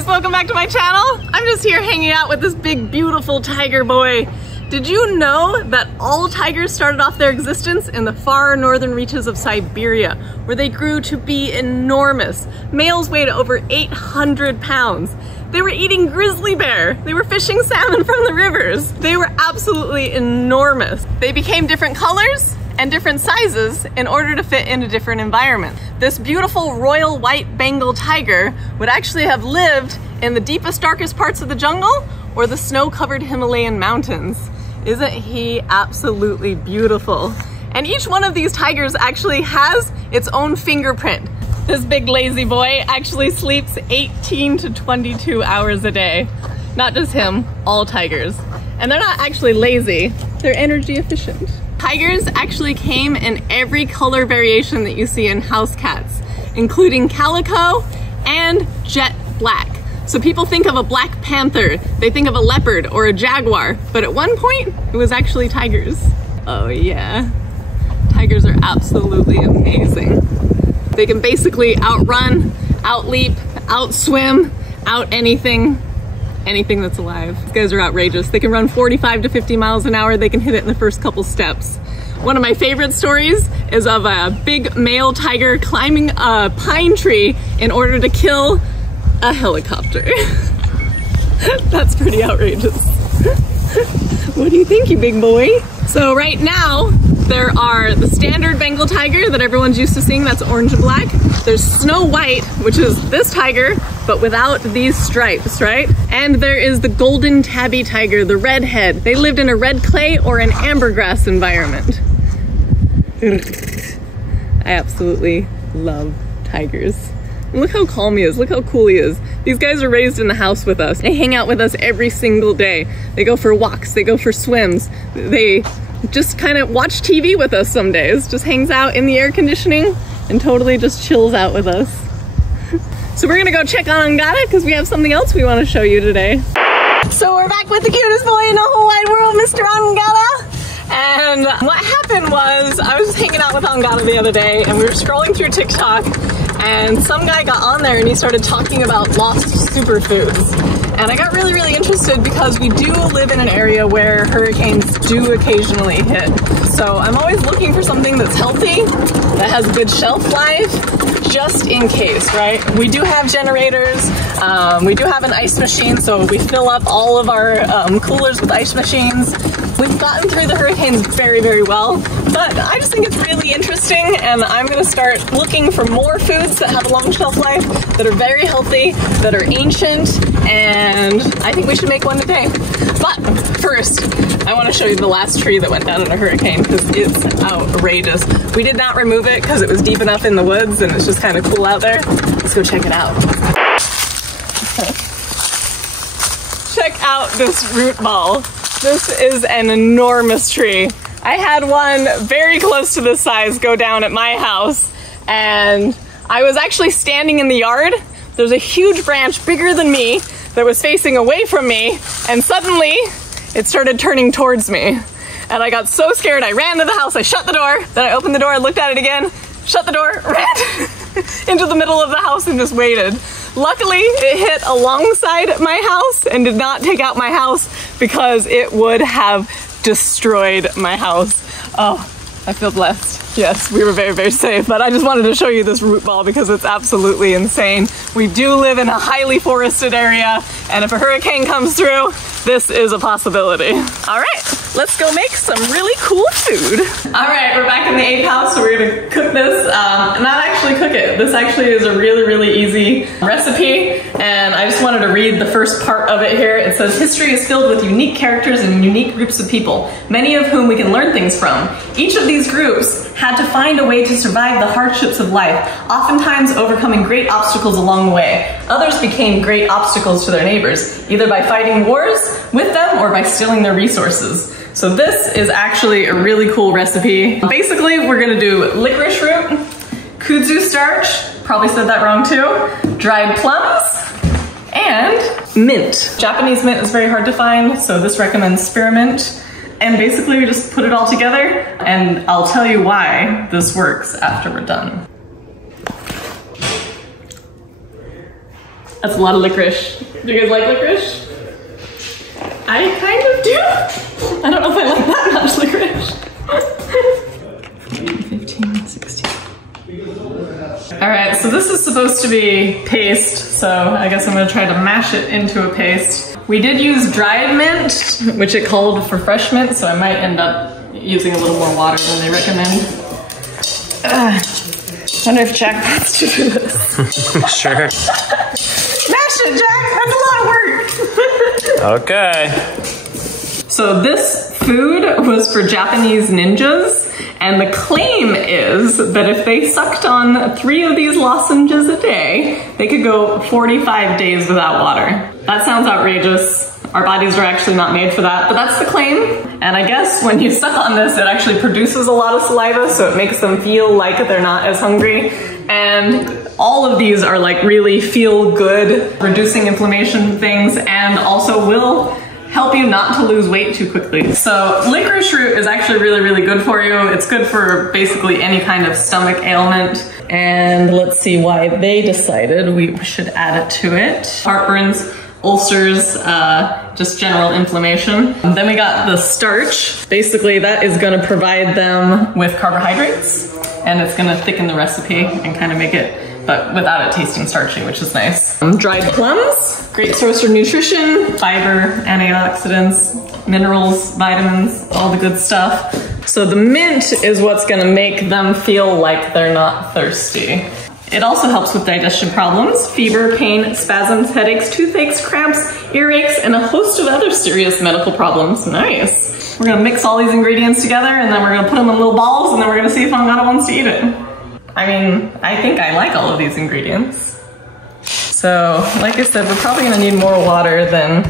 guys, welcome back to my channel. I'm just here hanging out with this big, beautiful tiger boy. Did you know that all tigers started off their existence in the far northern reaches of Siberia, where they grew to be enormous? Males weighed over 800 pounds. They were eating grizzly bear. They were fishing salmon from the rivers. They were absolutely enormous. They became different colors and different sizes in order to fit into different environments. This beautiful royal white Bengal tiger would actually have lived in the deepest, darkest parts of the jungle or the snow-covered Himalayan mountains. Isn't he absolutely beautiful? And each one of these tigers actually has its own fingerprint. This big lazy boy actually sleeps 18 to 22 hours a day. Not just him, all tigers. And they're not actually lazy, they're energy efficient. Tigers actually came in every color variation that you see in house cats, including calico and jet black. So people think of a black panther, they think of a leopard or a jaguar, but at one point, it was actually tigers. Oh yeah, tigers are absolutely amazing. They can basically outrun, outleap, outswim, out anything that's alive. These guys are outrageous. They can run 45 to 50 miles an hour. They can hit it in the first couple steps. One of my favorite stories is of a big male tiger climbing a pine tree in order to kill a helicopter. That's pretty outrageous. What do you think, you big boy? So right now, there are the standard Bengal tiger that everyone's used to seeing, that's orange and black. There's Snow White, which is this tiger, but without these stripes, right? And there is the golden tabby tiger, the redhead. They lived in a red clay or an ambergrass environment. I absolutely love tigers. And look how calm he is, look how cool he is. These guys are raised in the house with us. They hang out with us every single day. They go for walks, they go for swims. They just kind of watch TV with us some days. Just hangs out in the air conditioning and totally just chills out with us. So we're gonna go check on Angada because we have something else we want to show you today. So we're back with the cutest boy in the whole wide world, Mr. Angada. And what happened was, I was just hanging out with Angada the other day and we were scrolling through TikTok and some guy got on there and he started talking about lost superfoods. And I got really, really interested because we do live in an area where hurricanes do occasionally hit. So I'm always looking for something that's healthy, that has a good shelf life, just in case, right? We do have generators, we do have an ice machine, so we fill up all of our coolers with ice machines. We've gotten through the hurricanes very, very well, but I just think it's really interesting and I'm gonna start looking for more foods that have a long shelf life, that are very healthy, that are ancient, and I think we should make one today. But first, I wanna show you the last tree that went down in a hurricane because it's outrageous. We did not remove it because it was deep enough in the woods and it's just kind of cool out there. Let's go check it out. Check out this root ball. This is an enormous tree. I had one very close to this size go down at my house, and I was actually standing in the yard. There's a huge branch bigger than me that was facing away from me, and suddenly it started turning towards me. And I got so scared, I ran to the house, I shut the door, then I opened the door, looked at it again, shut the door, ran into the middle of the house and just waited. Luckily, it hit alongside my house and did not take out my house because it would have destroyed my house. Oh, I feel blessed. Yes, we were very, very safe, but I just wanted to show you this root ball because it's absolutely insane. We do live in a highly forested area, and if a hurricane comes through, this is a possibility. All right, let's go make some really cool food. All right, we're back in the ape house, so we're gonna cook this. Not actually cook it. This actually is a really, really easy recipe, and I just wanted to read the first part of it here. It says, history is filled with unique characters and unique groups of people, many of whom we can learn things from. Each of these groups had to find a way to survive the hardships of life, oftentimes overcoming great obstacles along the way. Others became great obstacles to their neighbors, either by fighting wars with them or by stealing their resources. So this is actually a really cool recipe. Basically, we're gonna do licorice root, kudzu starch, probably said that wrong too, dried plums, and mint. Japanese mint is very hard to find, so this recommends spearmint. And basically we just put it all together, and I'll tell you why this works after we're done. That's a lot of licorice. Do you guys like licorice? I kind of do. I don't know if I like that much licorice. 15, 16. All right, so this is supposed to be paste, so I guess I'm gonna try to mash it into a paste. We did use dried mint, which it called for fresh mint, so I might end up using a little more water than they recommend. I wonder if Jack wants to do this. Sure. Mash it, Jack! That's a lot of work! Okay. So this food was for Japanese ninjas, and the claim is that if they sucked on 3 of these lozenges a day, they could go 45 days without water. That sounds outrageous. Our bodies are actually not made for that, but that's the claim. And I guess when you suck on this, it actually produces a lot of saliva, so it makes them feel like they're not as hungry. And all of these are like really feel good, reducing inflammation things, and also will help you not to lose weight too quickly. So licorice root is actually really, really good for you. It's good for basically any kind of stomach ailment. And let's see why they decided we should add it to it. Heartburns, ulcers, just general inflammation. And then we got the starch. Basically that is gonna provide them with carbohydrates, and it's gonna thicken the recipe and kind of make it, but without it tasting starchy, which is nice. Dried plums, great source of nutrition, fiber, antioxidants, minerals, vitamins, all the good stuff. So the mint is what's gonna make them feel like they're not thirsty. It also helps with digestion problems, fever, pain, spasms, headaches, toothaches, cramps, earaches, and a host of other serious medical problems. Nice. We're gonna mix all these ingredients together, and then we're gonna put them in little balls, and then we're gonna see if Angada wants to eat it. I mean, I think I like all of these ingredients. So, like I said, we're probably gonna need more water than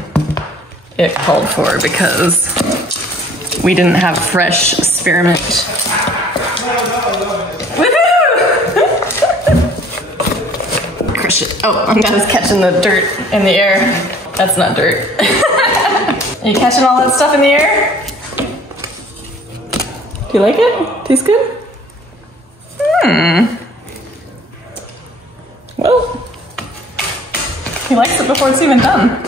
it called for because we didn't have fresh spearmint. Crush it. Oh, Angada's catching the dirt in the air. That's not dirt. Are you catching all that stuff in the air? Do you like it? Tastes good? Well, he likes it before it's even done.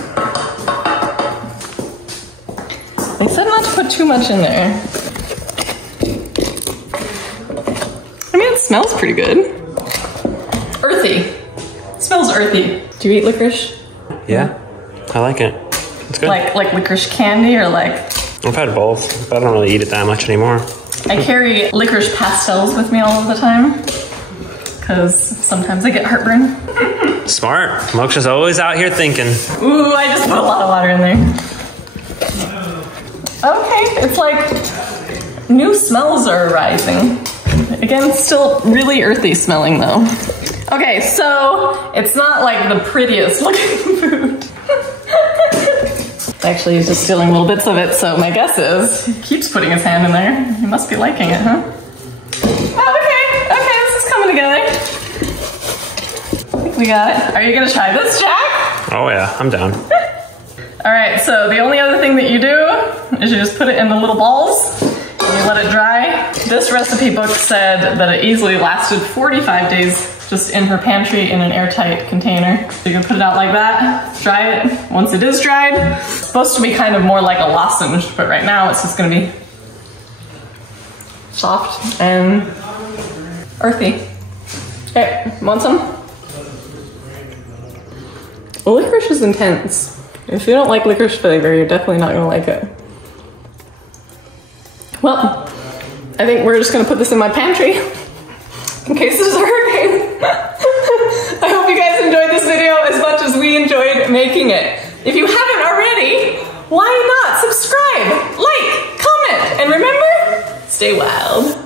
They said not to put too much in there. I mean, it smells pretty good. Earthy. It smells earthy. Do you eat licorice? Yeah, I like it. It's good. Like licorice candy or like? I've had both, but I don't really eat it that much anymore. I carry licorice pastels with me all of the time because sometimes I get heartburn. Smart. Moksha's always out here thinking. Ooh, I just put a lot of water in there. Okay, it's like new smells are arising. Again, still really earthy smelling though. Okay, so it's not like the prettiest looking food. Actually, he's just stealing little bits of it, so my guess is he keeps putting his hand in there. He must be liking it, huh? Oh, okay, this is coming together. I think we got it. Are you gonna try this, Jack? Oh yeah, I'm down. All right, so the only other thing that you do is you just put it in the little balls and you let it dry. This recipe book said that it easily lasted 45 days just in her pantry in an airtight container. So you can put it out like that, dry it. Once it is dried, it's supposed to be kind of more like a lozenge, but right now it's just gonna be soft and earthy. Okay, want some? Well, licorice is intense. If you don't like licorice flavor, you're definitely not gonna like it. Well, I think we're just gonna put this in my pantry in case there's a hurricane. I hope you guys enjoyed this video as much as we enjoyed making it. If you haven't already, why not subscribe, like, comment, and remember, stay wild.